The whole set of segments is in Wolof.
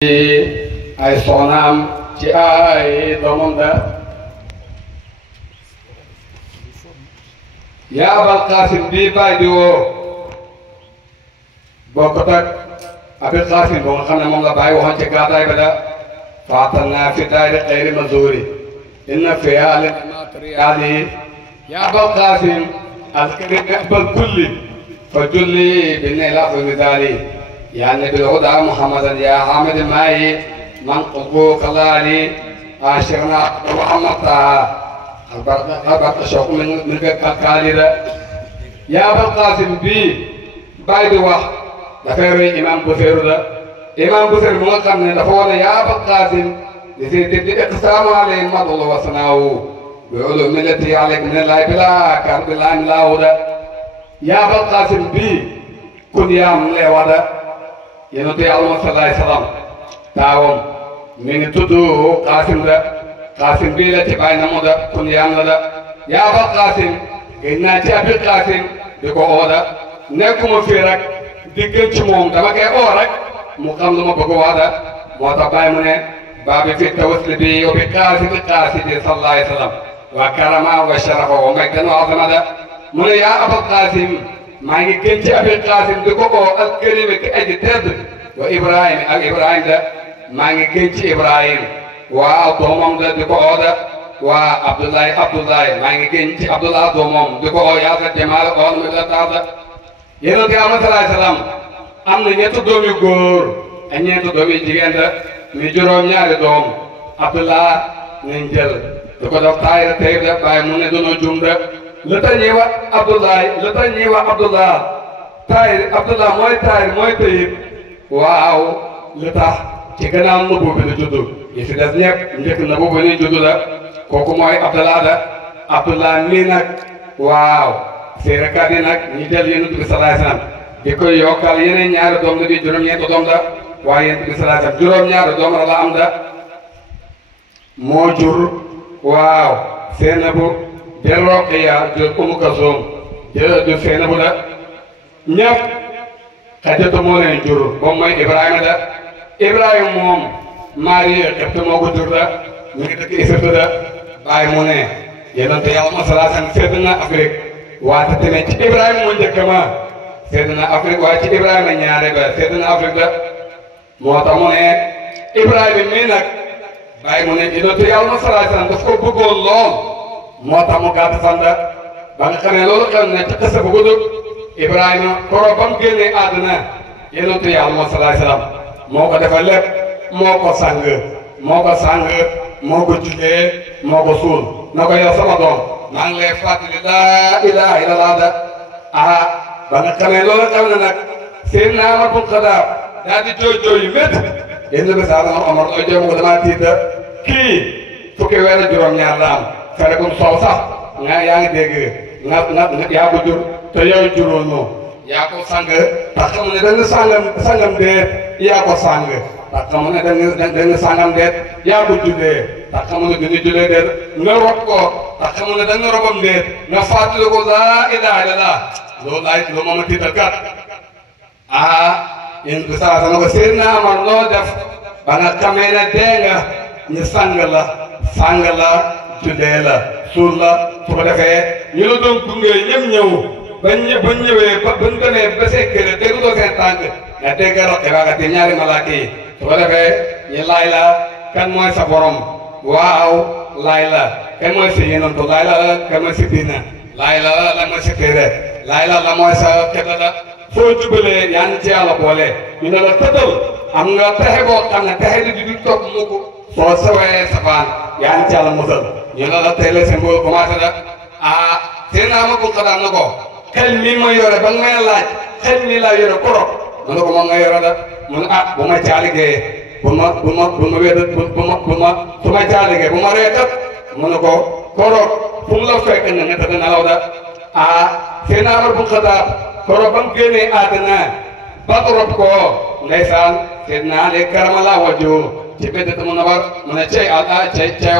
ay soxnaam ci ay doomam da yaa abal qaasim bii bàyyi di woo bokkut ak abil qaasim boo nga xam ne moom la bàyyi waxoon ci gàddaay ba da faatanaa fi daayri xayri mazuuri inna fiha limatriyaali yaa abal qaasim alkarim abal kulli fa julli bi ne la fa midaali يا نبي الهدى محمدا يا حامد الماء من قلبه كلالي عاشقنا محمد البرق شوق من كالكالي يا ابا القاسم بي بايد واخ دافير امام بوسير ده امام بوسير مو خامن دا فون يا ابا القاسم يزيد اقسام عليه المضل وصناو بيقولوا ملتي عليك من الله بلا كان بالله لا ودا يا ابا القاسم بي كن يا من ودا yonent Yàlla sallallahu alayhi wa sallam taawam mi ngi tudd Qaasim da Qaasim bii la ci bàyyi na mu da kun yaan la da yaa ba Qaasim gën naa ci abi Qaasim di ko oo da nekkuma fii rek diggal ci moom dama koy oo rek mu xam lu ma bëgg waa da moo tax bàyyi mu ne baabi fi tawassul bi yow bi Qaasim sallallahu alayhi wa sallam wa karama wa sharafa wa magdan wa azama da mu ne yaa aba Qaasim maa ngi gën ci abi Qaasim di ko oo al karima ki aji tedd wa Ibrahima ak Ibrahima da maa ngi gën ci Ibrahima waa doomam da di ko oo da waa Abdoulaye maa ngi gën ci Abdoulaye doomam di ko oo yaasa jamaal oo mi la tax da yonent Yàlla sallallahu alayhi wa sallam am na ñetti doom yu góor ak ñeenti doom yu jigéen da mi juróom-ñaari doom Abdoulaye nañ jël di ko def taayir tayib da bàyyi mu ne doonoo jum da la tax ñuy wax Abdoulaye la tax ñuy wax Abdoulaye taayir Abdoulaye mooy taayir mooy tayib waaw lu tax ci gannaaw nëbbu bi la juddu yi fi des ñëpp njëkk nëbbu bi ni juddu la kooku mooy Abdoulaye da Abdoulaye mii nag waaw séerékat yi nag ñu jël Yonent bi sallallahu alayhi wasallam di koy yokkal yeneen ñaari doom la di juróom-ñeenti doom da waaye Yonent bi sallallahu alayhi wasallam juróom-ñaari doom la am da moo jur waaw Seynabu jël Roqiya jël Umu Kalsum jël Seynabu da ñëpp Xadijatu moo leen jur moom mooy Ibrahima da Ibrahima moom Maariya Xibti moo ko jur da ñu ngi dëkk Égypte da bàyyi mu ne Yonent Yàlla sallallahu alayhi wasallam seet na Afrique waate tamit ci Ibrahima moo njëkk ma seet na Afrique waaye ci Ibrahima ñaare ba seet na Afrique da moo tax mu ne Ibrahima mii nag bàyyi mu ne Yonent Yàlla sallallahu alayhi wasallam daf ko bëggoon lool moo tax mu gàtt fan da ba nga xamee loolu xel ne ci xisa bu gudd Ibrahima koro ba mu génnee àdduna Yonent Yàlla sallallahu alayhi wasallam moo ko defal lépp moo ko sang moo ko jullee moo ko suul na ko yow sama doom maa ngi lay fàttali laa ilaha illallah da ba nga xamee loolu xel na nag Seydina Umar bun Xattaab daal di jooy yu métti yéen bi saa dama Omar ay jooy ma ko damaa tiit da kii fukki weer ak juróom-ñaar la am fere kum soow sax nga yaa ngi dégg nga yaa ko jur te yow juróonoo yaa ko sang tax xamu ne danga sangam deet yaa ko sang tax xamu ne danga sangam deet yaa ko jullee tax xamu ne danga jullee deet nga rob ko tax xamu ne danga robam deet nga fàttali ko laa ilaha illallah loolu moom a tiital kat yéen bi saa sana ko Seydina Amar loo def ba nga xamee ne dee nga ñu sang la jullee la suul la su ko defee ñu la doon gunge ñëpp ñëw bañ ñëwee bañ demee ba seen kër dégguloo seen tànk nga dégg roqi waagati ñaari malaaka yi su ko defee ñu laaj la kan mooy sa borom waaw laaj la kan mooy sa yonent laaj la kan mooy sa diina laaj la lan mooy sa téere laaj la lan mooy sa xeta la foo jubalee yaa ngi ci yàlla boole ñu ne la tëddal am nga pexe boo xam ne pexe di du topp mukk soo sawee safaan yaa ngi ci yàlla musal ñu ne la tey la seen boobu commencé da seen naa ma bul xadaam na ko xel mi ma yore ba nga may laaj xel mi laa yore korok mu ne ko moom nga yore da mu ne bu ma caaligee bu ma wéedat su ma caaligee bu ma reekat mu ne ko korok fu mu la fekk na nga tëdd nelaw da seen naa ma bul xadaam korok ba mu génnee àddina ba rob ko ndeysaan seen naa de karama laa wajjoo ci beddet mu na war mu ne cey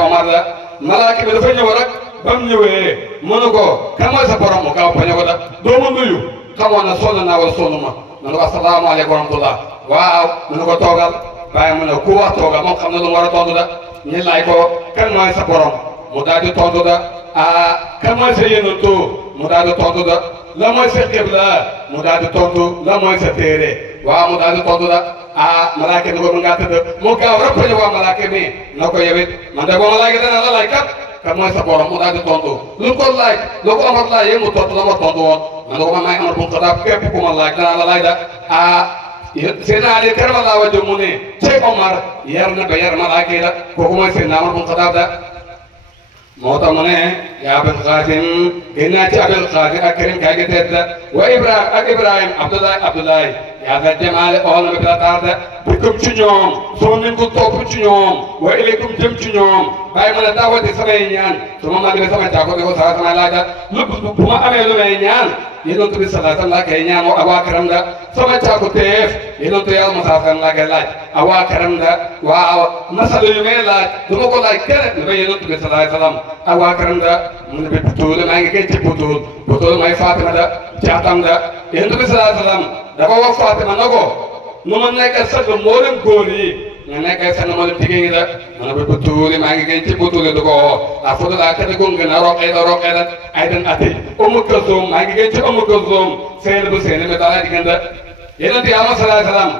Omar da malaaka bi dafa ñëw rek ba mu ñëwee mënu ko kan mooy sa borom mu gaaw pañe ko da doo ma nuyu xamoon na sonn naa wala sonn ma mu ne ko asalaamaaleykum wa rahmatullah waaw mu ne ko toogal bàyyi mu ne ku wax tooga moom xam na lu mu war a tontu da ñu laaj ko kan mooy sa borom mu daal di tontu da kan mooy sa yonentu mu daal di tontu da la mooy sa xibla mu daal di tontu la mooy sa téere waaw mu daal di tontu da malaaka ni ko mu ngaa tëdd mu gaaw rek ko ñu waa malaaka mi na ko yewit man de boo ma laajee dana la laaj kat kan mooy sa borom mu daal di tontu lu ko laaj lu ko Omar laaj yéen mu tontu la ma tontu woon man de ko man maay Omar bu Xataab képp ku ma laaj dana la laaj da Seydina Ali karamallahu wajhahu mu ne cey Omar yar na ba yar malaaka yi la kooku mooy Seydina Omar bu Xataab da moo tax mu ne yaa Abul Qaasim gën naa ci Abul Qaasim ak Karim kay gi tedd wa Ibrahim ak Ibrahim Abdoulaye yaa nga jamaale ool na bi la tarda bikum ci ñoom soo min ko topp ci ñoom wa ilaykum jëm ci ñoom bàyyi ma ne daawati samay ñaan su ma màgg sama caako di ko saa samay laajal lu bu ma amee lu may ñaan yonent bi sallallahu alayhi wa sallam laa koy ñaan ak waa këram da sama caako teef yonent yàlla ma saa sallam laa koy laaj ak waa këram da waaw masala yu may laaj du ma ko laaj kenn lu may yonent bi sallallahu alayhi wa sallam ak waa këram da mu ne bi butuul maa ngi gën ci butuul may Fatima da caatam da yonent bi sallallahu alayhi wa sallam dafa wax Fatima na ko nu ma nekkal sang mboolem góor yi nga nekkal sang mboolem jigéen ñi la mu ne bi butuul maa ngi gën ci butuul du ko woo a fudu laa kati gunge na roqee da ay dan ati Umu Kalsum maa ngi gën ci Umu Kalsum seen bu seen mi dala diggante yonent Yàlla sallallahu alayhi wa sallam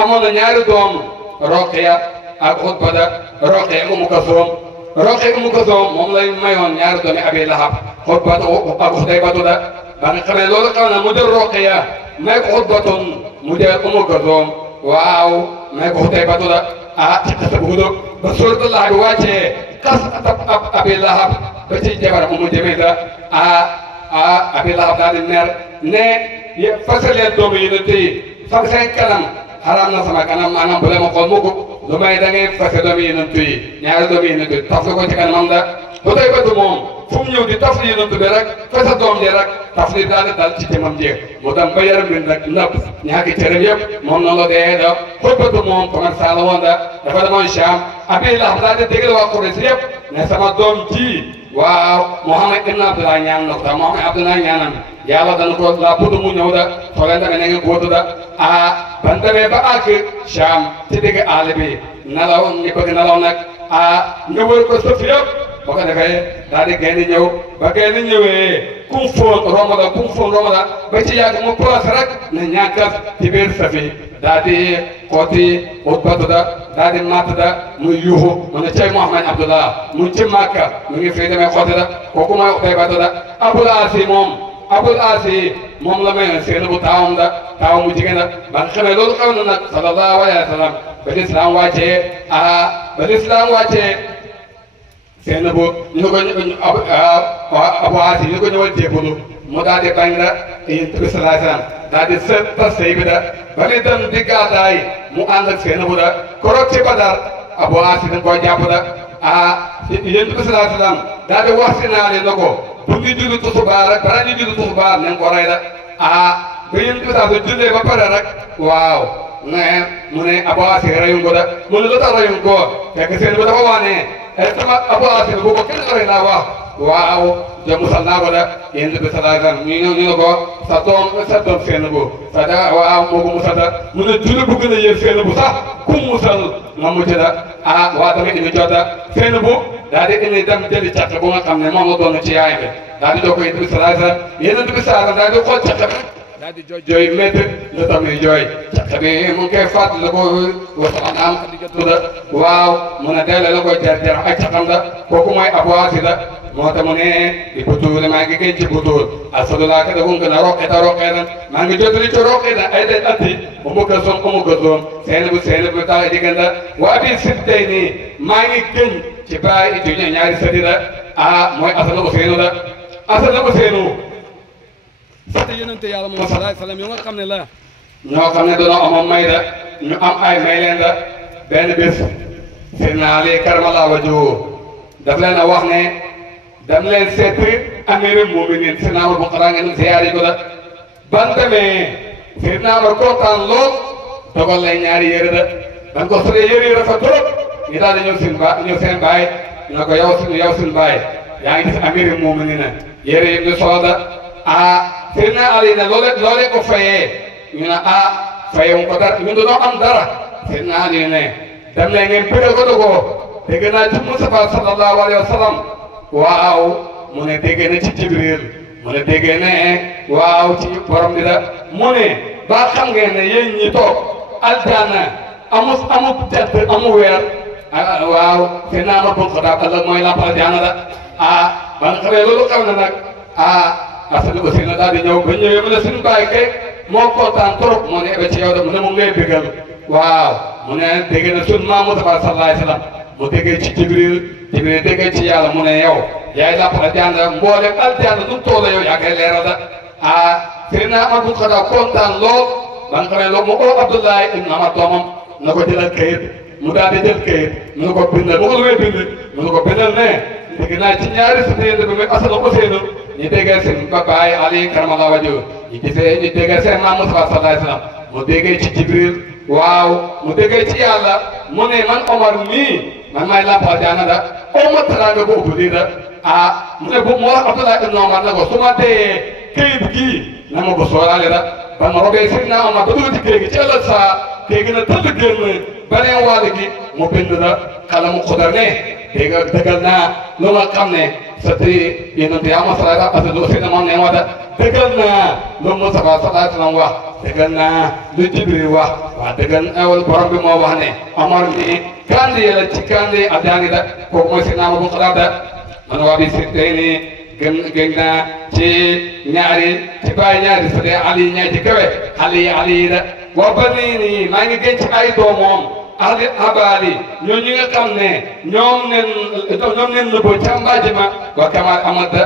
amoon na ñaari doom Roqiya ak Utba da Roqiya Umu Kalsum moom lay mayoon ñaari doomi Abi Lahab Utba ak Utaybatu da ba nga xamee loolu xaw na mu jël Roqiya may ko Utbatun mu jël Umu Kalsum waaw may ko Utaybatu da ci xasa bu Hudud ba suuratul Lahab bi wàccee xas Abi Lahab ba ci jabar Umu Jamila Abi Lahab daal di mer ne fasaleen doomu yonent yi fag seen kanam xaraam na sama kanam maanaam bu leen ma xool mukk lu may da ngay fase doomu yonent yi ñaari doomu yonent yi taf ko ci kanamam da bu tey bëtu moom fu mu ñëw di taf li yonent bi rek fase doom ji rek taf li daal di dal ci jëmam ji mu dem ba yaram bi nag nëpp ñaaki cëram yëpp moom noonu la dee da xutbatu moom commerçant la woon da dafa demoon Sham Abi Lahab daal di déggal waa Quraysh yëpp ne sama doom ji waaw Muhammad ibn Abdullah ñaan na ko tax Muhammad Abdullah ñaanam yàlla dana ko la budu mu ñëw da soo leen demee na ngeen góotu da ban demee ba àgg Sham ci digg àll bi nelaw ñi bëgg nelaw nag nga wër ko sëf yëpp boo ko defee daal di génn ñëw ba génn ñëwee kum foon romb la ba ci yàgg mu place rek ne ñàkkas ci biir sëf yi daal di xooti Utbatu da daal di matt da muy yuuxu mu ne cey Muhammad Abdullah mu ci Makka mu ngi fii demee xooti da kooku mooy Utaybatu da Abul Asi moom la mayoon seen bu taawam da taawam mu jigéen da ba nga xamee loolu xew na nag sallallahu alayhi wa sallam ba lislaam wàccee seen bu ñu ko Abu Asi ñu ko ñëwal jébbalu mu daal di bañ da Yonent bi sallallahu alayhi wa sallam daal di tas sëy bi da ba ni dem di gàddaay mu ànd ak seen bu da korog ci Badar Abu Asi dañ koo jàpp da Yonent bi sallallahu alayhi wa sallam daal di wax si naa ne na ko bu ñu julli tusubaar rek bara ñu julli tusubaar nañ ko rey da ba Yonent bi saa su jullee ba pare rek waaw mu ne Abu Asi reyuñ ko da mu ne lu tax reyuñ ko fekk seen bi dafa wax ne sama Abu Asi bu ko kenn rey laa wax waaw de musal naa ko da Yonent bi sallallahu alayhi wa sallam ñu ne ko sa doom seen bu sa da waaw moo ko musal da mu ne julli bu gën a yéen seen bu sax ku musal nga mucc da waa tamit imi jot da seen bu daal di indi dem jëli càq bu nga xam ne moom la doon ci yaay bi daal di jox ko Yonent bi sallallahu alayhi wa sallam Yonent bi sallallahu alayhi wa sallam daal di xool càq bi daal di jooy métti la tamit jooy càq bi mu ngi koy fàttali ko wasalaam Xadijatu da waaw mu ne delloo la koy jar ak càqam da kooku mooy Abu Asi da moo tax mu ne di butuul maa ngi gën ci butuul alhamdulilah ka defum gën a roqee maa ngi jotali ci roqee na ay day atti Umu Kalsum seen bu tax diggante wa abi sittayni maa ngi gën ci baay ci ñaari sëti da mooy Asan ak Useynu sëti yonente yàlla moom sallallahu alayhi wa sallam yoo nga xam ne la ñoo xam ne dañoo amoon may da ñu am ay may leen da benn bés Seydina Ali karamallahu wajhahu daf leen a wax ne dam leen seet amirul mu'minin Seydina Umar bu Xattaab ngeen ziyaari ko da ban demee Seydina Umar kontaan lool dogal lay ñaari yére da dañ ko sodee yére yi rafet trop ñu daal di ñëw seen baay ñu ne ko yow suñu baay yaa ngi gis amirul mu'minin yére yi ñu solo da Seydina Ali ne loolee ko fayee ñu ne fayewu ko dara ñun dañoo am dara seen naa ne dem na ngeen bëggal ko dogoo dégg naa ci Mustafa sallallahu alayhi wa sallam waaw mu ne dégg na ci Jibril mu ne dégg ne waaw ci borom bi la mu ne ba xam ngeen ne yéen ñi toog aljanna amu jant amu weer waaw seen naa ma bul ko daal ëllëg mooy lamp aljanna la ba nga xamee loolu xam na nag asali aussi na daal di ñëw ba ñëwee mu ne suñu bàyyi kay moo kontaan trop mu ne ebe ci yow de mu ne mu ngi lay bégal waaw mu ne dégg na suñu maam Mustafa sallallahu alayhi wa sallam mu déggee ci Jibril déggee ci yàlla mu ne yow yaay làpp aljanna mboolem aljanna nu mu toll yow yaa koy leeral da sëriñ Amar bu Xadaa kontaan lool ba nga xamee loolu mu oo Abdoulaye ibn Amar doomam na ko jëlal kayit mu daal di jël kayit mu ne ko bindal mu ko lu may bind mu ne ko bindal ne dégg naa ci ñaari sëriñ bi muy Asan ak Useynu ñu déggee seen baay Ali karamallahu wajhahu ñu déggee seen maam Mustafa sallallahu alayhi wa sallam mu déggee ci Jibril waaw mu déggee ci yàlla mu ne man Omar mii man maay làmp aljanna da oma teraanga bu ëpp lii da mu ne bu mu wax Abdoulaye ibn Omar na ko su ma dee këyit gii na ma ko sóoraale da ba ma robee Seydina Omar ba dugg ci këyit gi ci ëllëg saa këyit gi na tëdd génn beneen wàll gi mu bind da xala mu xudar ne dëggal naa lu ma xam ne sa ti yonent Yàlla sallallahu alayhi wa sallam aussi na moom ne wa da dëggal naa lu Mustafa sallallahu alayhi wa sallam wax dëggal naa lu Jibril wax waaw dëggal borom bi moo wax ne Omar mi kandi la ci kandi addaani da kooku mooy Seydina Abu Xadaa da man waa bi si tey nii gën naa ci ñaari ci bàyyi ñaari sa dee Ali ñaari ci kawe Ali da wa ba nii maa ngi gën ci ay doomoom ahli abali ñoo ñi nga xam ne ñoom nen nëbboo ca mbaaji ma wa kamal amada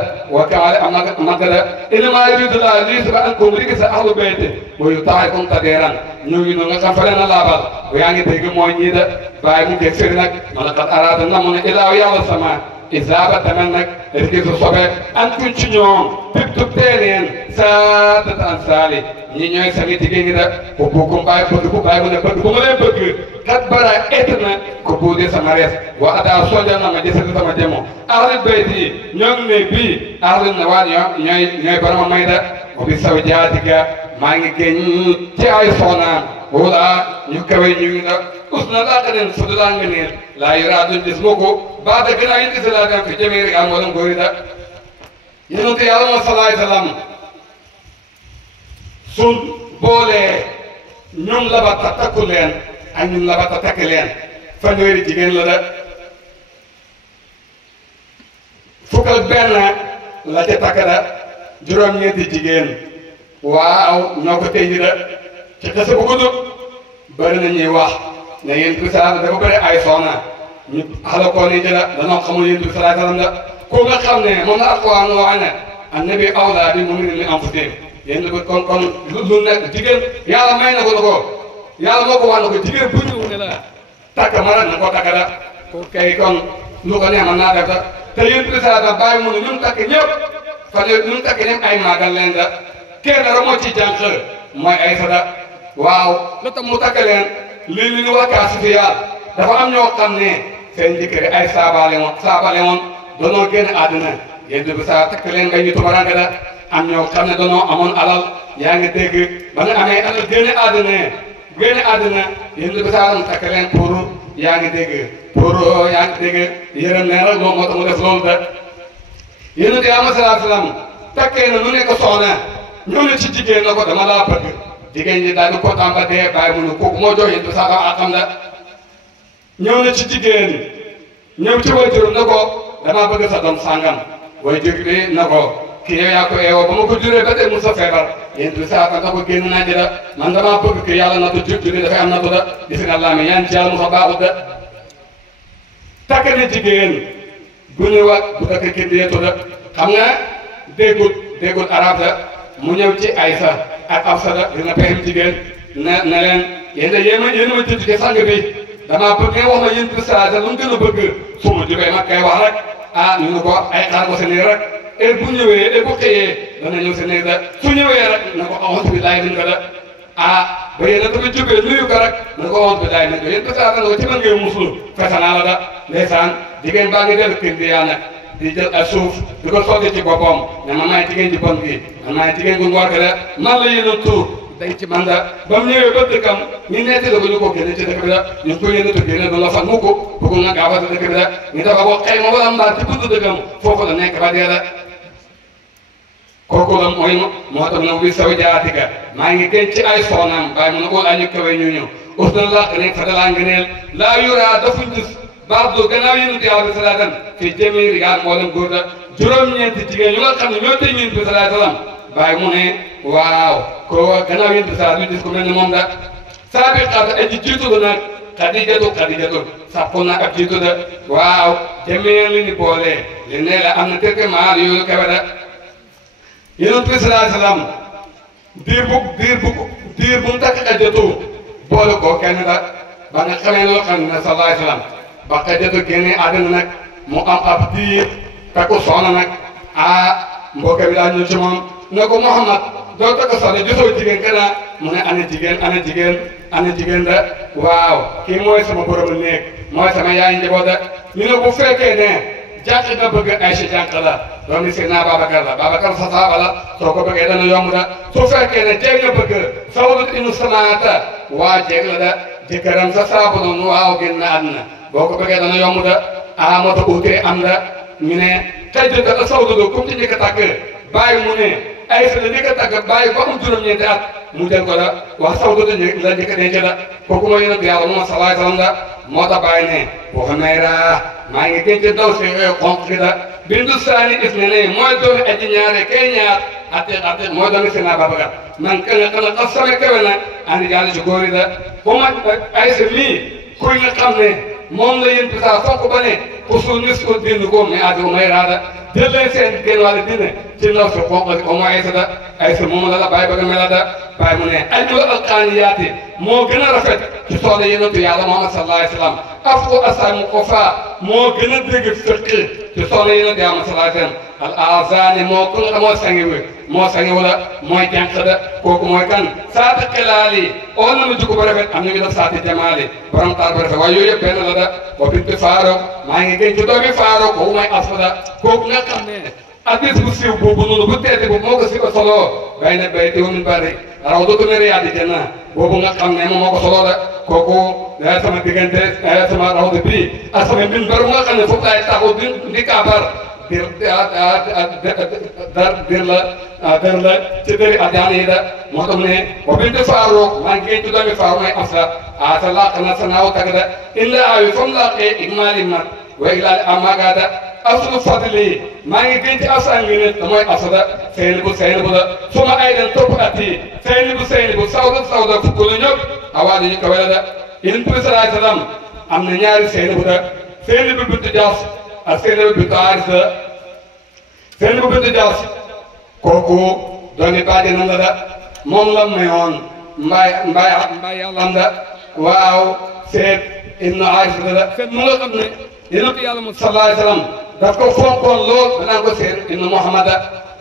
inama yuridu la liyusba ankum rijsa ahlu bayti wa yutahhirakum tadhiran ñooñu nga xam fa leen a laabal yaa ngi dégg mooy ñii da bàyyi mu ngeeg sëri nag man qad arada na mu ne ilaahu yàlla sama isaaba tamit nag est-ce su sobee an kuñ ci ñoom tub teeneen saadat an saali ñi ñooy sami jigéen ñi da ko buukum bàyyi bëgg bu bàyyi mu ne bëgg bu ma leen bëgg kat bara et na ko buudee sama rees wa adaa soojal na ma jësati sama jemo ahli bayti ñoo ngi ne bii ahli na waa ñooy barama may da o bi saw jaatika maa ngi génn ci ay soxnaam wala ñu kawe ñu ngi da usna laa xanen su dulaa nga neen laa yuraadu gis moo ko baa da gën a indi laa dem fi jëmee rek am wala ngóori da yonent Yàlla moo sallallahu alayhi wa sallam sun boolee ñun labata takku leen ak ñun labata takk leen fanweeri jigéen la da fukk ak benn la ca takk da juróom-ñeenti jigéen waaw ñoo ko tëj da ci xase bu gudd bëri na ñuy wax ne yéen bi salaam dafa bëri ay soxna ñu xalakoo ni jëla danoo xamul yéen bi salaam da ko nga xam ne moom la Alxuraan wax ne annabi awlaa bil mu'miniina min anfusihim yéen ko kon lu nekk jigéen yàlla may na ko yàlla moo ko wax na ko jigéen bu ñëw ne la takk mara na ko takk da ko kay kon lu ko neex mën naa def da te yéen bi salaam bàyyi mu ne ñun takk ñëpp fan ñun takk ñëpp ay maagal leen da kenn rek moo ci jànq mooy ay sada waaw lu tax mu takk leen lii li ñu wakkaa si yàlla dafa am ñoo xam ne seen jëkkër ay saabale woon doonoo génn àdduna yéen bi saa takk leen ngay ñu tumaranke da am ñoo xam ne doonoo amoon alal yaa ngi dégg ba nga amee alal génn àdduna yéen bi saa doon takk leen pour yaa ngi dégg yërëm leen rek loolu moo tax mu def loolu da yéen di ama salaam takkee na nu nekk soxna ñëw na ci jigéen na ko dama laa bëgg jigéen ñi daal di kontaan ba dee bàyyi mu ne kooku moo jox yéen bi saa ak xam da ñëw na ci jigéen ñëw ci wajuram na ko damaa bëgg sa doom sàngam wajur bi na ko kii yow yaa ko eewoo ba ma ko juree ba tey mu sa feebar yéen bi saa na ko génn naa ji da man damaa bëgg ki yàlla nattu jur dafay am nattu da gis nga laame yan ci yàlla mu fa baaxut da takk na jigéen bu ñuy wax bu takk kii yeetu da xam nga déggut arab da mu ñëw ci Aysa ak Afsa da dina pexem jigéen ne leen yéen ma jënd ci sang bi damaa bëgg ngeen wax ma yéen bi saa lu mu gën a bëgg su ma jógee ma kay wax rek ñu ne ko ay xaar ko sa néeg rek heure bu ñëwee heure bu xëyee dana ñëw sa néeg da su ñëwee rek na ko awant bi laay nañ ko da ba yéen a tamit jógee nuyu ko rek na ko awant bi laay nañ ko yéen bi saa na ko ci man ngay muslu fesa naa la da ndeysaan jigéen baa ngi dellu kër di yaa nag di jël ak suuf di ko sotti ci boppam ne man maay jigéen ji bon gi man maay jigéen gu ngor gi da man la yéen a tuur day ci man da ba mu ñëwee ba dëkkam ñu netti la ko ñu ko génne ci dëkk bi da ñu ko yéene tu génne du la fan mu ko bëgg nga gaawal dëkk bi da ñu dafa ko xëy ma wala mbaar ci buntu dëkkam foofu la nekk ba dee la kooku la mooy moo tax na wi saw jaatika maa ngi gën ci ay soxnaam bàyyi mu ne óol añu kawe ñu ñëw us na laq ne fa dalaa ngëneel laa yuraa dafa gis bardo gannaaw yonent yàlla bi salaatan fi jëmi rigaal mboolem góor da juróom-ñeenti jigéen ñu nga xam ne ñoo tëj yonent bi salaatu salaam bàyyi mu ne waaw ko gannaaw yonent bi salaat ñu gis ko mel ni moom da saabiqaat aji jiitu la nag xadijatu sàppu na ab jiitu da waaw jëmee li ni boole li ne la am na tëkk maar yooyu kawe da yonent bi salaatu salaam diir bu mu takk xajatu boole ko kenn da ba nga xamee loo xam ne sallallahu alayhi wa sallam ba xajatu génne àddina nag mu am ab diir takku soxna nag mbokk bi daal ñëw ci moom ne ko Muhammad doo takk soxna gisoo jigéen kana mu ne ana jigéen da waaw kii mooy sama borom néeg mooy sama yaay njaboot da ñu ne bu fekkee ne jànq nga bëgg Aysa jànq la doomi Seydina Babacar la Babacar sa saaba la soo ko bëggee dana yomb da su fekkee ne jeeg nga bëgg Sawdatu ibnu Samaata waa jeeg la da jëkkëram sa saabu noonu waaw génn na àdduna boo ko bëggee dana yomb da moo tax uutee am da ñu ne xëy na Sawdatu comme ci njëkk a tàgg bàyyi mu ne Aysa la njëkk a tàgg bàyyi ko am juróom-ñeenti at mu jël ko da wax Sawdatu la njëkk a denc da kooku mooy yonent yàlla Muhammad sallallahu alayhi wa sallam da moo tax bàyyi ne boo xam ne maa ngi gën ci daw si xonq gi da bindu saani is ne ne mooy doomi aji ñaare kay ñaar ate mooy doomi Seydina Babacar man ka nga xam ne xas sama kawe na andi jàll ci góor yi da bu ma Aysa mii kuy nga xam ne moom la yéen bisaa fonk ba ne pour suul mis ko dind ko mais adi may raada jël leen seen génn wàlla dind ci ndaw si xonq si ko mooy Aysa moom la bàyyi bëgg a mel da bàyyi mu ne ajmul alqaaniyaati moo gën a rafet ci soxna yonentu yàlla Muhammad sallallahu alayhi wa sallam afku asaamu kofa moo gën a dégg fiq ci soxna yonentu yàlla sallallahu alayhi wa sallam al azani moo sangi wala mooy jànq da kooku mooy kan saati xilaali oo na ma jukko ba rafet am na ñu def saati jamaali borom taar ba rafet waaye yooyu yëpp benn la da wa binti Faaruk maa ngi gën ci doomi Faaruk kooku mooy asfada kooku nga xam ne hadis bu siiw boobu noonu bu teete boobu moo ko si ko soloo bay na bay teew min bari rawdatu min riyaadi janna boobu nga xam ne moom moo ko soloo da kooku sama diggante sama rawdu bi ak sama min bar nga xam ne foofu laay taxaw di kaabar dir la ci dëri addiyaan yi da moo tax ne wa binti Faaruk maa ngi gën ci doomi Faaruk mooy Afsa sa laq na sa naaw tag da illa awi fam laqee igmaali mat wa ilaali amaga da aslu fadli maa ngi gën ci Afsa ngi ne te mooy Afsa da Seynabu da suma ay den topp atti Seynabu Sawda fukk la ñëpp awaa dañu ko wela da yéen bi sallallahu alayhi wa sallam am na ñaari Seynabu da Seynabu bintu Jaas ak Seynabu bintu Haarisa Seynabu bintu Jaas kooku doomi bàjjenam la da moom la mayoon mbaay yàllam da waaw Seyd ibnu Haarisa la da mu nga xam ne yonent yàlla mu sallallahu alayhi wa sallam daf ko fonkoon lool danaa ko Seyd ibnu Muhammad da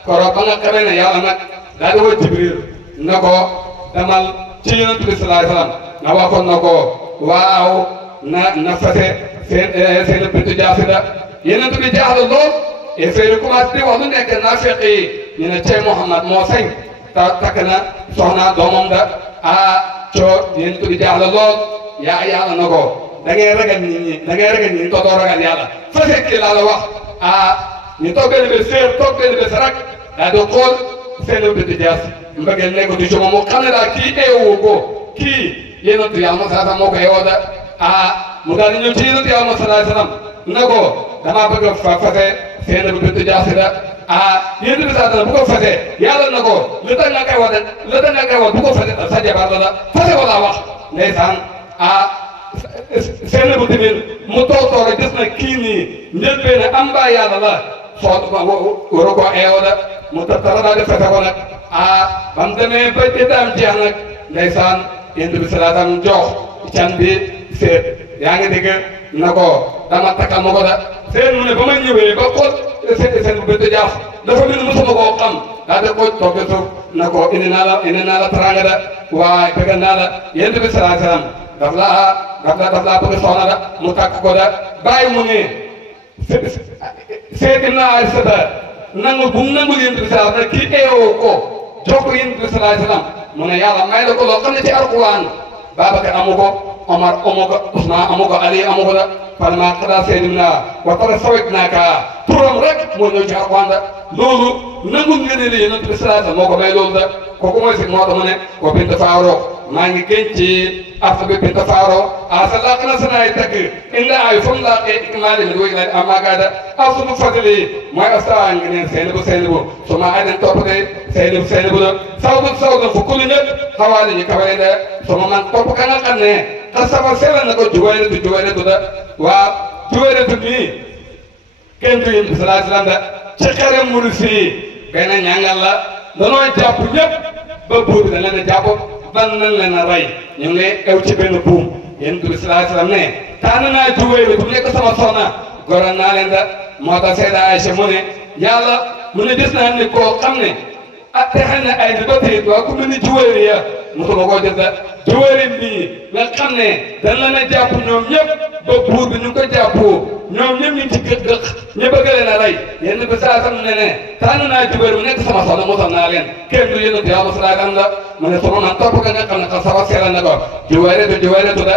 koro ba nga xamee ne yàlla nag daal di woo Jibril na ko demal ci yonent bi sallallahu alayhi wa sallam nga waxoon na ko waaw na fase seen bintu Jaas da yonent bi jaaxle lool et Seydou commencé di wax lu nekk naafeq yi ñu ne cey Muhammad moo sañ takk na soxna doomam da coo yonent bi jaaxle lool yaa yàlla na ko da ngay ragal nit ñi doo ragal yàlla fase kii laa la wax ñu toog benn bés toog benn bés rek daal di xool seen bintu Jaas mbëggeel nekk du ci moom mu xam ne daal kii eewu ko kii yonent yàlla sallallahu moo ko eewoo da mu daal di ñëw ci yonent yàlla sallallahu alayhi wasallam na ko damaa bëgg a fase seen bintu Jaas da yonent bi sallallahu bu ko fase yàlla na ko lu tax nga koy wax bu ko fase sa jabar la da fase ko laa wax ndeysaan seen bu tamit mu toog gis na kii nii njëlbeen am mbaa yàlla la soo waru ko eewoo da mu tara daal di fase ko nag ba mu demee ba itam jeex nag ndeysaan yonent bi sallallahu alayhi wasallam jox can bi seet yaa ngi dégg na ko dama takkal ma ko da seen mu ne ba ma ñëwee ba xool seen bu bintu Jaas dafa mel ni mosuma koo xam daa de ko toog suuf na ko indi naa la teraanga da waaye bëgg naa la yonent bi sallallahu alayhi wasallam daf laa bëgg soxna da mu takk ko da bàyyi mu ne seeti naa sa da nangu bu mu nangul yonent bi sallallahu alayhi wasallam kii eewoo ko jox ko yonent bi sallallahu alayhi wasallam mu ne yàlla may la ko loo xam ne ci alquran Babacar amu ko Omar amu ko Ousmane amu ko Ali amu ko da falma xada seydina wa tara sawitnaaka turam rek moo ñëw ci alquran da loolu nangu nga ne li yonent bi sallallahu moo ko may loolu da kooku mooy si moo tax mu ne ko bint faaro maa ngi gën ci afta bi bint faaro asa laq na sanaay tagg inda ay fom laqee ikmaali mi doy la amagaada asulu fadli mooy asa ngi neen seen bu su ma aden toppate seen bu la sawdu fu kulli ñëpp xawaali ñu kawale de su ma man topp ka nga xam ne xa safar seeral na ko juwayratu da waa juwayratu nii kenn du yéen bi salaa salaam da ci xare muru si benn ñàngal la danoo jàpp ñëpp ba buur bi da leen a jàpp ban nañ leen a rey ñu ngi ew ci benn buum yéen bi salaa salaam ne tànn naa juwayratu bu nekk sama soxna goral naa leen da moo tax Sayda Aïcha mu ne yàlla mu ne gis naa ni koo xam ne texe na ay di ba tey waa ku mel ni juwayri ya mosuma koo jël da juwayri bii nga xam ne dañ leen a jàpp ñoom ñëpp ba buur bi ñu ko jàppoo ñoom ñëpp ñu ci gëq ñu bëgg leen a rey yenn bi saa sam ne tànn naa juwayri bu nekk sama soxna mosal naa leen kenn du yéen yàlla salaatam la mu ne sama man topp ka nga xam ne xa sawa seeral na ko juwayratu da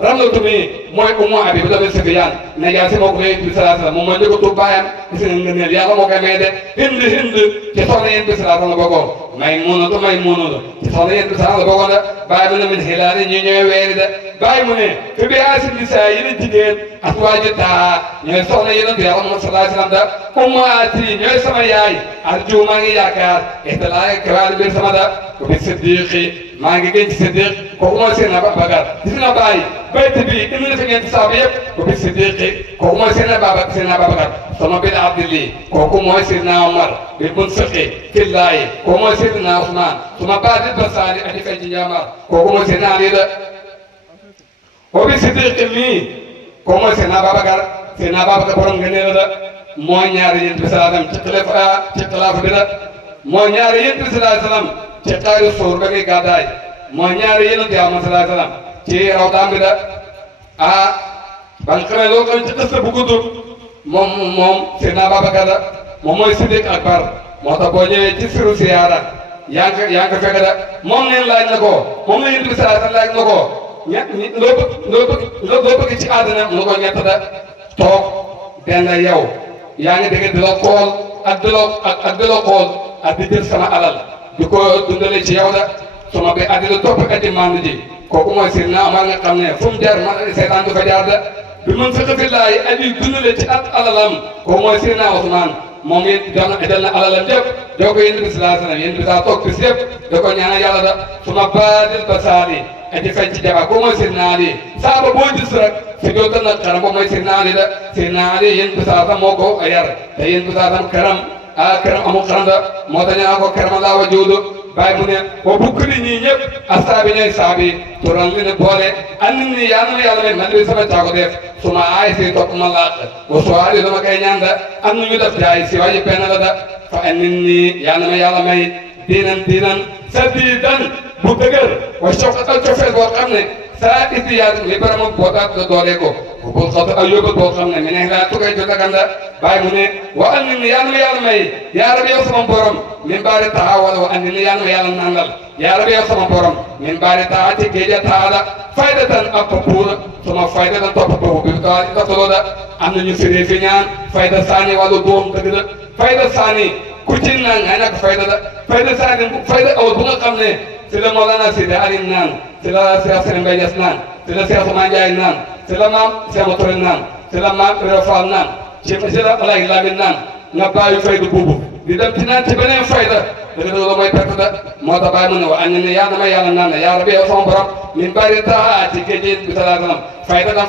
ramlatu mi mooy Ummu Habiba da Sufyaan ne yaa si moo ko may bi salaatam moom mooy njëkk a tuub baayam gis nga ngëneel yàlla moo koy may de hind ci soxna yéen bi salaatam la bokkoon Maymunatu ci soxna yéen bi salaatam la bokkoon da bàyyi mu ne min hilaali ñi ñooy weeri de bàyyi mu ne fi bi aasi nisaa yi la jigéen aswaaji taa ñooy soxna yéen bi yàlla Muhammad sallallahu alayhi wa sallam da ummaati ñooy sama yaay arju maa ngi yaakaar ihtilaa kawaali biir sama da ko bi siddiqi maa ngi gën ci siddiq kooku mooy seen Abubakar gis nga bàyyi bayt bi indi na fi ñeenti saaba yëpp ko bi siddiqi kooku mooy seen Abubakar sama bil abdilli kooku mooy Seydina Omar bil munfiqi fillaahi kooku mooy Seydina Ousmane suma baadil basaani aji fay ci njàmbaar kooku mooy Seydina Ali da ko bi siddiqi mii kooku mooy Seydina Abubakar borom nga nee la mooy ñaari yéen bi salaatam ci xilaafa bi la mooy ñaari yéen bi salaatam ci xaaru suur ba ngay gàddaay mooy ñaari yéen bi sallallahu alayhi wasallam ci rawtaam bi da ban xamee loolu xam ci xës bu gudd moom Seydina Babacar la moom mooy Siddiq Akbar moo tax boo ñëwee ci siru siyaara yaa ngi ko fekk da moom neen laaj na ko moom la yéen bi sallallahu laaj na ko loo bëgg ci àddina mu ko ñett da toog benn yow yaa ngi dégg di la xool ak di la xool ak di jël sama alal di ko dundale ci yow da suma bi àddina topp ati mandu ji kooku mooy Seydina Omar nga xam ne fu mu jaar seetaan du fa jaar da bi mun fi xafillaayi aji dundale ci at alalam kooku mooy Seydina Ousmane moom it jël na alalam yëpp doo ko yéen bi sallallahu alayhi wasallam yéen bi saa toog bis yëpp da ko ñaanal yàlla da suma baadil basaali aji fay ci jaba kooku mooy Seydina Ali saaba boo gis rek si jootal na karam boobu mooy Seydina Ali da Seydina Ali yéen bi saa moo ko yar te yéen bi saa karam amul xaram da moo tax ñaan ko karam laa wa joodu bàyyi mu ne wa bukk nit ñi ñëpp asaabi ñooy saabi turan li ne boole andi ni yaa na yàlla may man li sama caago def su ma aay si topp ma làq wa suwaali dama koy ñaan da am na ñu def jaay si waaye benn la da fa andi ni yaa na ma yàlla may diinan sadiidan bu dëgër wa cof cofeel boo xam ne saa itiyaat li barama bootaat da doole ko bul xatu ak yóbbal boo xam ne mi ne laa tukay jot a ganda bàyyi mu ne wa andi ni yaa na ma yàlla may yaa rabbi yow sama borom min baari taxa wala wa andi ni yaa na ma yàlla nandal yaa rabbi yow sama borom min baari taxa ci géej a taxala fayda tan ak puura suma fayda tan topp boobu bi taftaloo da am na ñu firee fi ñaan fayda saani wàllu doom dëgg da fayda saani ku ci naan nga nekk fayda da fayda saani fayda awal bu nga xam ne si la Mawlana Seydi Ali naan si la Cheikh Serigne Mbaye Niass naan si la Cheikh Oumar Ndiaye naan si la maam Cheikh Touré naan si la maam Ibra Fall naan si la Alaye Lamine naan nga bàyyi fayda boobu di dem ci naan ci beneen fayda dëgg loolu mooy perte da moo tax bàyyi mu ne wa añ ne yaa dama yàlla naan yaa rabbi yow sama borom min bari taa ci géej bi salaatam fayda da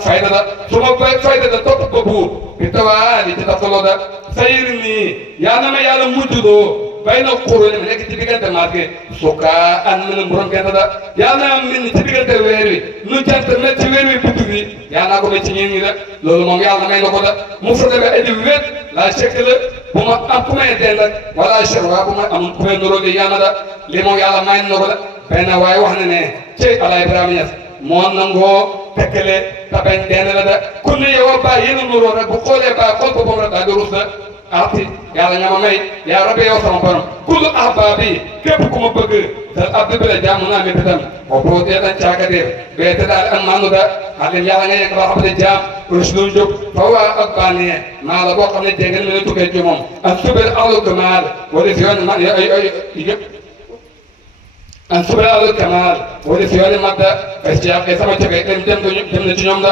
su ma fayda da topp ko buur bi tawaali ci taftaloo da sayiri nii yaa dama yàlla mujjudoo bay na xuróo ne nekk ci diggante maat gi suka an mën a mborom gerte da yàlla naa am ci diggante weer wi nu jant mel ci weer wi buddu bi yàlla naa ko mel ci ñeen ñi da loolu moom yàlla may na ko da mu fa demee aji wéet la chèque la bu ma am ku may dend ak wala cherwa bu ma am ku may nuróo gi yàlla da li moom yàlla may na ko da benn waaye wax na ne ci Alaay Ibrahima Ñas moo nangoo tekkale ta bañ dend la da ku ne yow a bàyyi yéen a nuróo rek bu xoolee bàyyi xool boppam rek daal di rus da arti yàlla nga ma may yaa rabbi yow sama borom kullu ahbaabi képp ku ma bëgg dal abdu bi la jaamu naa mi bitam o bootee dan caakadir beete daal ak maanu da alim yàlla nga yegg ba xam ne jaam rushdun jóg fa waa ak bànnee maa la boo xam ne jégal mi ne tukkee ci moom ak subir awlu kamaal wala si yoon man yëpp an subir awlu kamaal wala si yoon madda fay ci yàqee sama cogee dem na ci ñoom da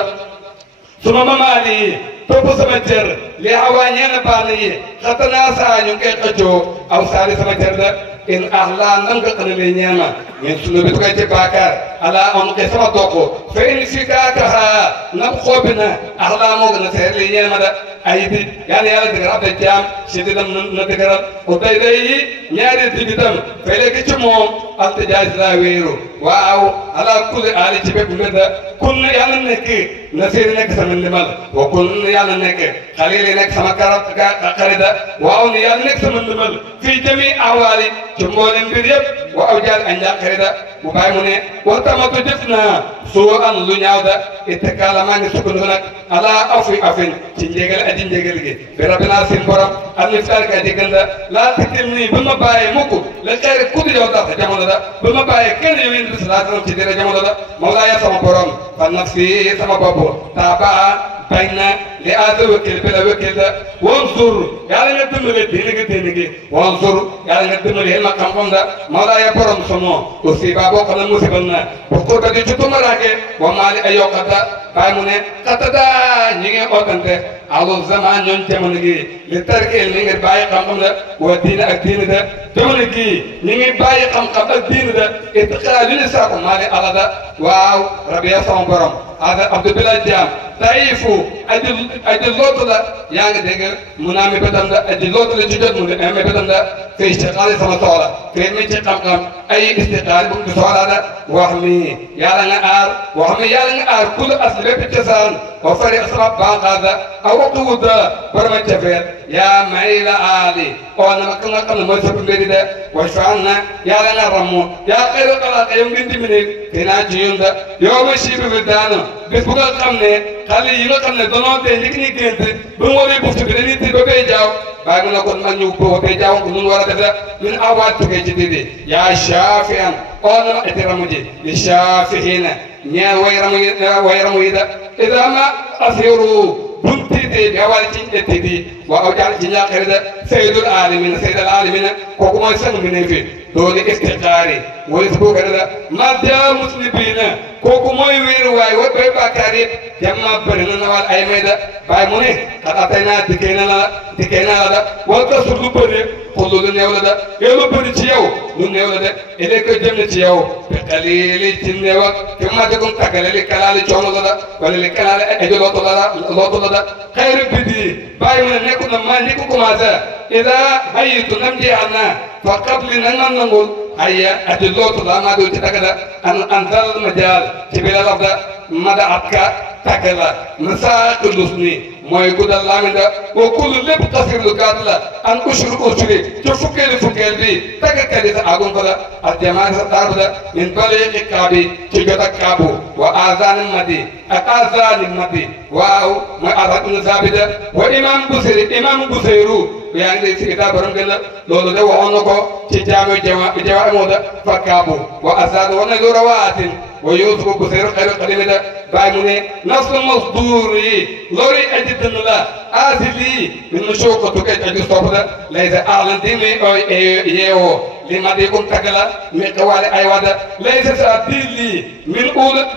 suma mamaali yi topp sama cër li xawaa ñeena bànn yi xatanaa saa ñu ngi koy xëccoo aw saali sama cër da in ahla nam nga xam ne may ñeema min sunu bi koy ci baakaar ala on ke sama tokko fa in fi kaakaxa nam xoobi na ahla moo gën a seer li ñeema da ay bi yàlla yàlla dëgër ab da jaam si dinam na dëgëral o day day yi ñaari di bitam fay léegi ci moom altijaay si laa wéeru waaw ala kulli aali ci bépp mbir da kun yàlla nekk na seeni nekk sama ndimbal wa kun yàlla nekk xalili nekk sama xarida waaw ni yàlla nekk sama ndimbal fii jami awaali ci mboolem mbir yëpp wa aw jaal a njàqare da bu bàyyi mu ne waxtamatu def naa soo an lu ñaaw da ittikaala maa ngi sukkandiku nag ala afin ci njégal aji njégal gi bi rabbina seen borom al miftaar ka diggan da laa tikkim nii ba ma bàyyi mukk la xeeri kudd yow dax jamono da ba ma bàyyi kenn yow yéen bi salaa sallam ci dira jamono da mawlaaya sama borom fa nafsi sama bopp taabaa bañ na li aada wëkkil bi la wëkkil da wansur yàlla nga dimbale diine gi wansur yàlla nga dimbale yéen ma xam-xam da mawlaaya borom somo aussi ba boo xam ne musibal na bu xurba di ci tumaraake wa maali ay yokkat da bàyyi mu ne xatta ñi ngi ootante alul zaman ñoon jamono gi li tarkeel ñi ngi bàyyi xam-xam da wa diine ak diine da jamono gi ñi ngi bàyyi xam-xam ak diine da ittiqaa li saako maali ala da waaw rabbi ya sama borom ada abdou bilal jaam taifu aji lootu la yaa ngi dégg mu naa mi betam da aji lootu la ci jot mu ne mi betam da fay istiqaali sama soxla fay mi ci xam-xam ay istiqaali bu mu soxlaa da wax mi yàlla nga aar kul asli bépp cosaan wa fari sama banqaas da a waxtu wu da boroma cafeer yaa may la aali oo na ma ka nga xam ne mooy soppi mbiri de wa faan na yàlla nga rammu yaa xëy na xalaat yow ngeen dimbali fii naa ci yun da yow ma siibi bi daanu bés bu nga xam ne xale yi nga xam ne danoo dee njëkk ñi gént ba mu waree buftu bi dañuy tiit ba bay jaaw bàyyi mu ne kon mag ñu ba bay jaaw ko nun war a def da min awaat tukkee ci didi yaa shafian oo na ma eti ramu ji li shafihina ñeel way ramu yi da idama asiru bum tiitee bi awal ci ettidi wa aw jaal ci ñaaxere da sayyidul alamina kooku mooy sang mi ne fi dooni istiqaari wala si bookare da madda muslimina kooku mooy wéeru waay wa bay bàkkaar yëpp jamma bëri na nawal ay may da bàyyi mu ne xat atay naa dikkee naa la da wala tasur lu bëri xullu lu néew la da yow lu bëri ci yow lu néew la de ilee ko jëm na ci yow bi xalili ci néew ak fi maddikum taggale li kalaali coono la da wala li kalaali ajo lootu la da xayru bidi bàyyi mu ne nekku na maa njëkk commencé ida hayitu nam jeexal naa fa qabli nag man nangul hayya aji lootu la maa dul ci tagg da an dal ma jaal ci bi la laf da mada at ka tagg la masaaq lusni mooy guddal laaminda wa kullu lépp xasir lu gàtt la an usuri ci fukkeel bi tàggkat yi sa agum fa la ak jamaani sa taaru da min baliqi kaabi ci jot ak kaabu wa azani madi waaw mooy asad ibn zabida wa imam buseyru yaa ngi dégg si itaa borom gën la loolu de waxoon na ko ci jaami jawa amoo da fa kaabu wa azad war na lu rawaatin wa yusufu buseyru xayru xalimi da bàyyi mu ne naslu masduur yi loolu aji dënn la asili min mu sooka tukkee aji sopp da laysa ahlan di muy yeewoo li ma di kum tagg la mi xawaale ay wada laysa sa dilli min ulut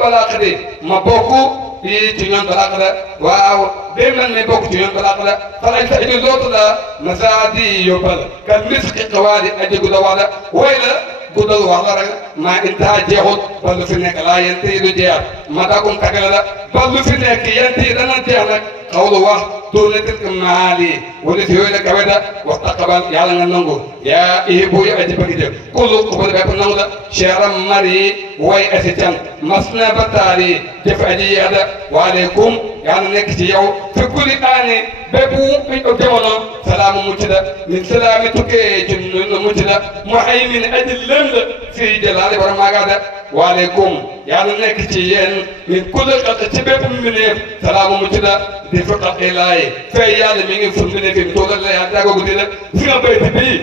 balaqdi ma bokku fii ci ñoom balaq la waaw day mel ne bokk ci ñoom balaq la falañ sa aji lootu la masaadi yóbbal ka miski xawaadi aji gudda wax la way la guddal wax la rek maa intaa jeexut ba lu fi nekk laa yent yi du jeex ma dakum tagale la ba lu fi nekk yent yi dana jeex nag xawlu wax doona tilka maali wala si yooyu la kawe da wax taqabal yàlla nga nangu yaa ihibu yow aji bëgg jëf kullu ko bëgg bépp nangu la cheram mari way asi can mas na ba taali jëf aji yeex da waaleykum yàlla nekk ci yow fi kulli aani bépp jamono salaamu mucc da min salaami tukkee ci mucc da mu ay min aji lëm la fii jëlaali borom maagaa da waaleykum yàlla nekk ci yéen min kulli xalq ci bépp mbindeef salaamu mucc la di fi xalq ilaahi fay yàlla mi ngi ful mbindeef yi tuutal la yàlla jàggoogu di la fi nga bayti bii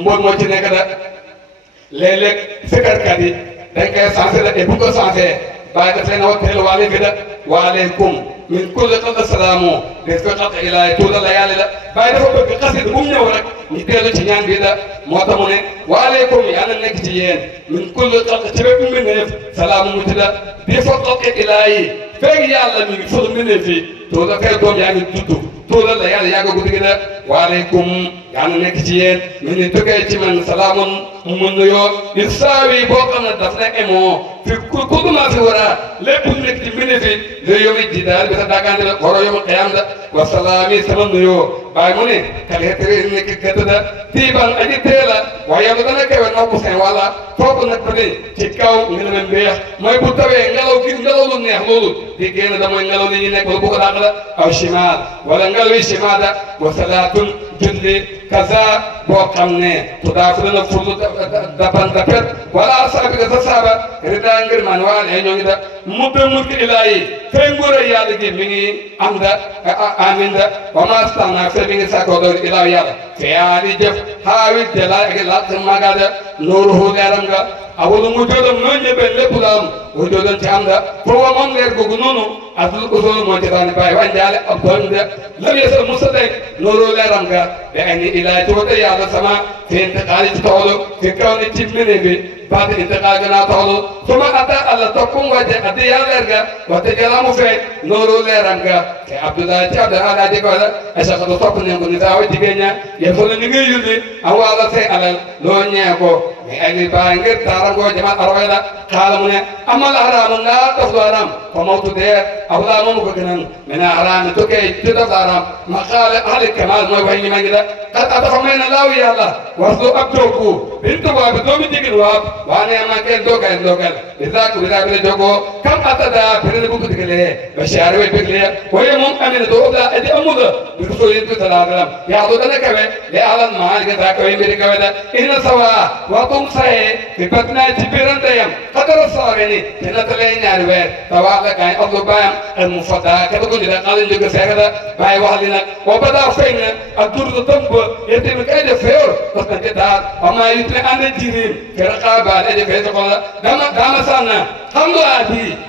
mboot moo ci nekk da léeg-léeg sikarkat yi dañ koy sensé la et bu ko sensé bàyyi daf leen a wax teel waale fi da waaleykum min kulli xalq salaamu di fi xalq ilaahi tuutal la yàlla la bàyyi dafa bëgg xasida bu mu ñëw rek ñu dellu ci ñaan bi da moo tax mu ne waaleykum yàlla nekk ci yéen min kulli xalq ci bépp mbindeef salaamu mucc la di fa xalq ilaahi feeg yàlla mi ngi ful mbindeef yi tuutal fay doom yaa ngi juddu tuutal la yàlla yàgg guddi gi da waaleykum yàlla nekk ci yéen mi ngi tukkee ci man salaamun mu nuyoo il saawi boo xam ne daf na emoo fi ku duma fi war a lépp nekk ci mbindeef yi lay yomi ji daal bi sa dagante la waroo yomu xiyam da wasalaami sama nuyoo bàyyi mu ne kal xettari nekk gëtt da tiiban aji teela waaye yàlla dana kawe nokku seen wala foofu nag ba ci kaw ngi ne mbeex mooy bu tawee ngelaw lu neex loolu di génn da mooy ngelaw li ñu nekk wala bu ko dàq la aw chimal wala ngelaw yi chimal da wasalaatun julli kaza boo xam ne tudaafu dana furlu dapan dapet wala saabi ka sa saaba rida ngir man waale ñoo ngi da mubbe mulki ilaahi fay nguur yàlla gi mi ngi am da amin da wa ma stana fe mi ngi sakoo doon ilaahi yàlla feyaani jëf xaawi jalaal ak laq magada nuuruhu leeram nga awolu mu joodam noo ñëbee lépp la am mu joodam ci am da foofa moom leer googu noonu asul usul moo ci daani bàyyi wa njaale ab doon de lam yesal musa day nuuru leeram nga be ay ni ilaahi ci wata yàlla sama fi intiqaali ci toolu fi kaw ni ci mbine bi baati intiqaal gënaa toolu suma atta allah tokkum wàcce addi yaa leer nga waxte jalamu fee nuuru leeram nga te abdoulaye ci abdoulaye alaaji ko la asakatu topp ne ko ni saawa jigéen ña yéen fa la ni ngay yulli am wala say alal loo ñee ko mais ay ni bàyyi ngir taaram koo jamaat arway la xaala mu ne amal haraam nga daf lu haram fa mawtu dee awlaa moomu ko gënan mina haraam tukkee ci daf haram ma xaale ahli kamal mooy way ñi ma ngi da xat dafa may na laaw yàlla waslu ab jokku bintu waa bi doomi jigin waab waa ne ma kenn dogal bisaak bi la jogoo kam atada pérene bu ko digalee ba shaari way béglee waye moom amina doo da aji amuda bi ko sooyin bi salaa salam yaa do dana kawe le alal maal ga daa kawe mbiri kawe da ina sawa waxtum saye fi batna ci birandeyam xadara saare ni te natalee ñaari weer tawax la kaay abdu bayam al mu fadda kata ko jida xaalin jóge seeka da bàyyi wax li nag wa badaa feeñ na ak durdu tëmb yetimi kay de feyor parce que te daal wama yitne ande jirim fi raqaba aje fee sokola dama sanna alhamdulillah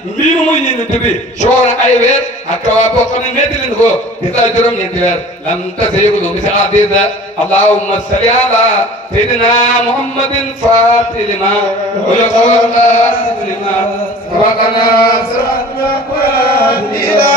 mbiru muy ñi bi soora ay weer ak waa boo xam ne metti leen ko di sa juróom ñeenti weer lam tase yëgulu bi sa adida allahumma salli ala sayyidina muhammadin fatih lima wala qawla lima sabaqana sirata ila